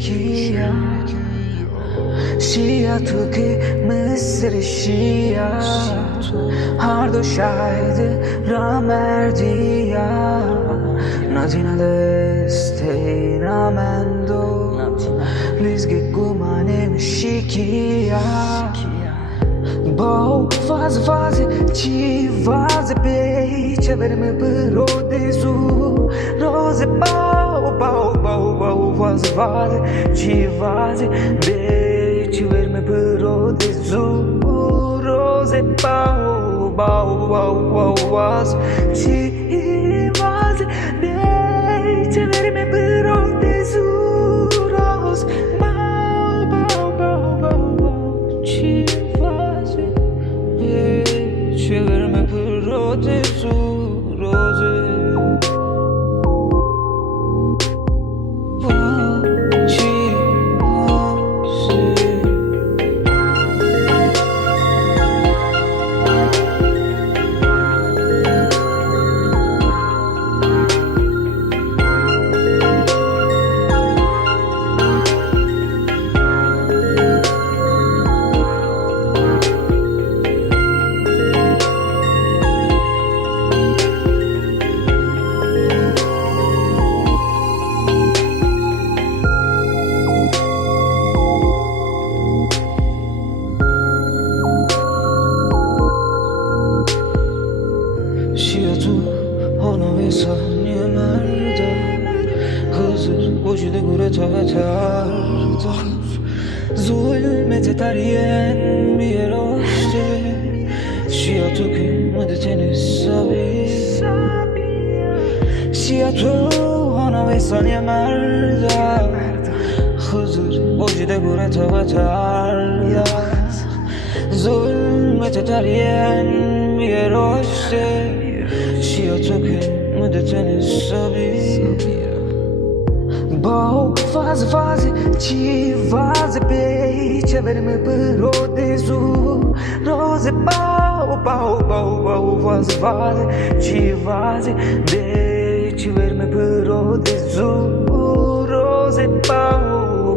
شيكيا شيا توكي مصر شيا هردو شاهد رامرديا نادينا دستينا مندو لزگي گمانم شيكيا باو vaze ci vaze bei ce verme pâro de zu roze bao vaze ci vaze bei ce verme pâro de zu roze bao vaze ci vaze bei ce verme pâro de zu roze bao ci Çevirme pırrate su roze Vaci vaze Zulmete tariyen bir roşte Şia toki madeteni sabi Şia tu ona ve saniye merda Huzur vücude göre tavatar Zulmete tariyen bir roşte Şia toki madeteni sabi Bao vaze ci vaze bei ce verme pâro de zu roze bao vaze ci vaze bei ce verme pâro de zu roze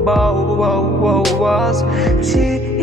bao vaze ci